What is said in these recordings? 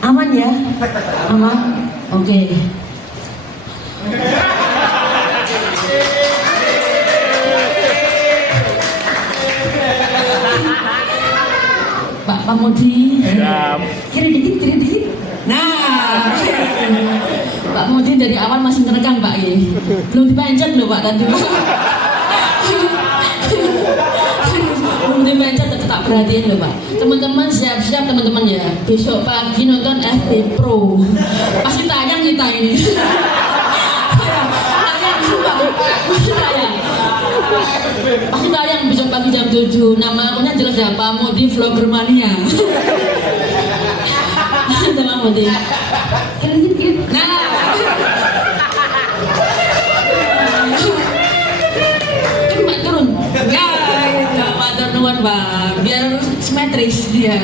Aman ya? Aman? Oke. Pak Modi. Kiri dikit. Nah, Pak Modi dari awal masih ngerekam Pak ya. Belum dipencet loh Pak tadi. Belum dipencet, tetap perhatiin loh Pak. Teman-teman siap-siap teman-teman ya. Besok pagi nonton FB Pro. Pasti tayang kita ini. Pasti tayang besok pagi jam 7. Nama akunnya jelas ya, Pak Modi Vlogger Mania. Pak Modi. Nah. Coba turun. Ya, matur nuwun Pak. Biar simetris dia.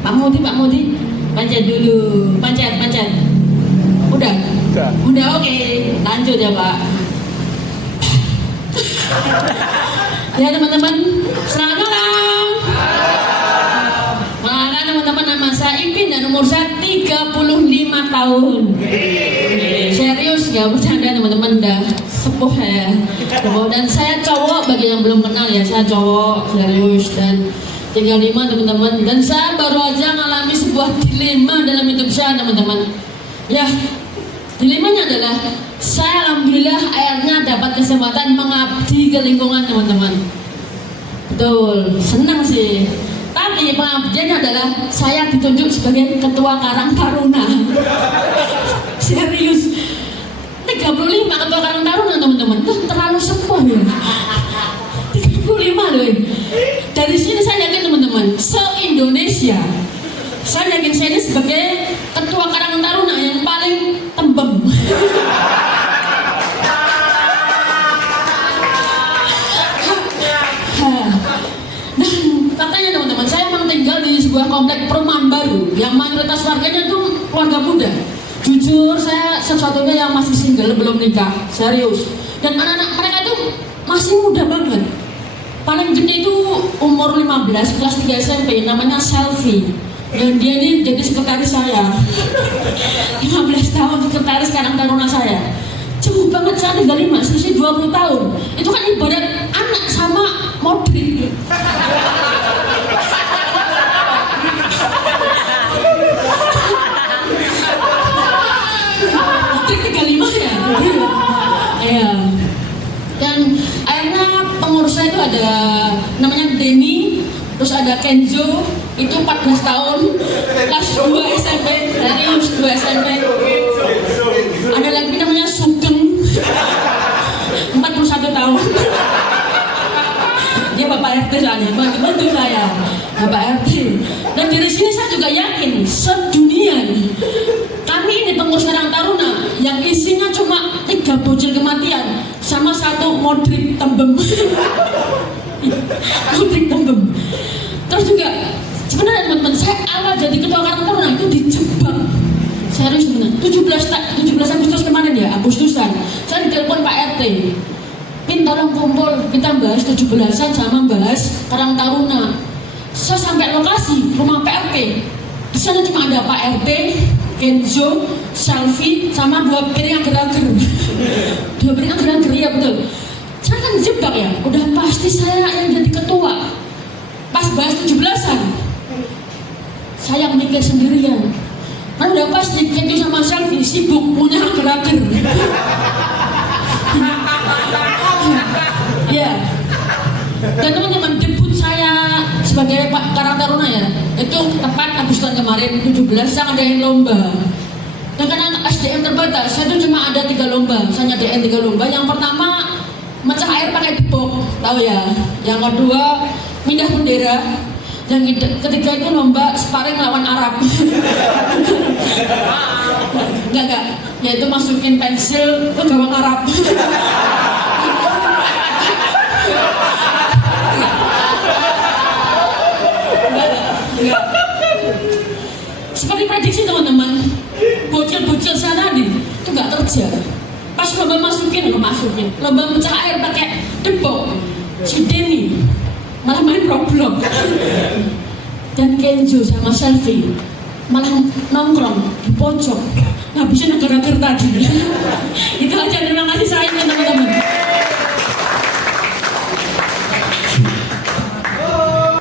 Pak Modi. Pencet dulu. Pencet. Udah, oke. Lanjut ya Pak. Ya teman-teman, selamat malam. Mana teman-teman, nama saya Ipin dan umur saya 35 tahun. Serius, gak bercanda teman-teman, dah sepuh ya. Dan saya cowok, bagi yang belum kenal ya, saya cowok serius dan 35 teman-teman. Dan saya baru aja ngalami sebuah dilema dalam hidup saya teman-teman. Ya, dilemanya adalah saya alhamdulillah akhirnya dapat kesempatan mengabdi ke lingkungan teman-teman. Betul, senang sih. Tapi pengabdiannya adalah saya ditunjuk sebagai ketua Karang Taruna. Serius, 35 ketua Karang Taruna teman-teman. Tuh terlalu sepuh ya. 35 loh. Dari sini saya yakin teman-teman, se-Indonesia saya yakin saya ini sebagai ketua Karang Taruna yang paling tembem. Katanya teman-teman, saya memang tinggal di sebuah komplek perumahan baru yang mayoritas warganya tuh keluarga muda. Jujur, saya satu-satunya yang masih single, belum nikah, serius. Dan anak-anak mereka tuh masih muda banget. Paling gede itu umur 15, kelas 3 SMP, namanya Selfie. Dan dia ini jadi sekretaris saya. 15 tahun sekretaris Karang Taruna saya. Jauh banget, saya 35, selisih 20 tahun. Itu kan ibarat anak sama Modric. Modric 35 ya? Iya. Dan akhirnya pengurus saya itu ada namanya Denny, terus ada Kenzo, itu 14 tahun, kelas 2 SMP, serius 2 SMP. Ada lagi namanya Sugeng, 41 tahun. Dia Bapak RT soalnya, bantu saya, Bapak RT. Dan dari sini saya juga yakin, sedunia nih, kami ini pengurus Karang Taruna yang isinya cuma 3 bocil kematian sama 1 Modric tembem. Modric tembem. Terus juga sebenarnya teman-teman, saya awal jadi ketua Karang Taruna itu dijebak. Serius benar. 17 Agustus kemarin ya, Agustusan. Saya ditelepon Pak RT. Pin, tolong kumpul, kita bahas 17-an sama bahas Karang Taruna. Saya sampai lokasi rumah PRT. Di sana cuma ada Pak RT, Kenzo, Selfie, sama 2 piring agar-agar. 2 piring agar-agar, ya betul. Saya kan jebak ya, udah pasti saya yang jadi ketua. Pas bahas 17-an, saya mikir sendirian. Kan udah pasti Kenzo sama Selfie sibuk punya agar-agar. Ya. Dan teman-teman, debut saya sebagai Pak Karang Taruna ya, itu tepat Agustusan kemarin 17, saya ngadain lomba. Dan karena SDM terbatas, saya itu cuma ada 3 lomba. Saya ngadain 3 lomba. Yang pertama mecah air pakai depok, tahu ya. Yang kedua pindah bendera. Yang ketiga itu lomba sparring lawan Arab. Enggak, yaitu masukin pensil ke gawang Arab. Seperti prediksi teman-teman, bocil-bocil saya tadi itu nggak kerja. Pas lomba masukin, lomba mecah air pakai depok, si Denny malah main Roblox. dan Kenzo sama Selfie malah nongkrong di pojok ngabisin negara tadi.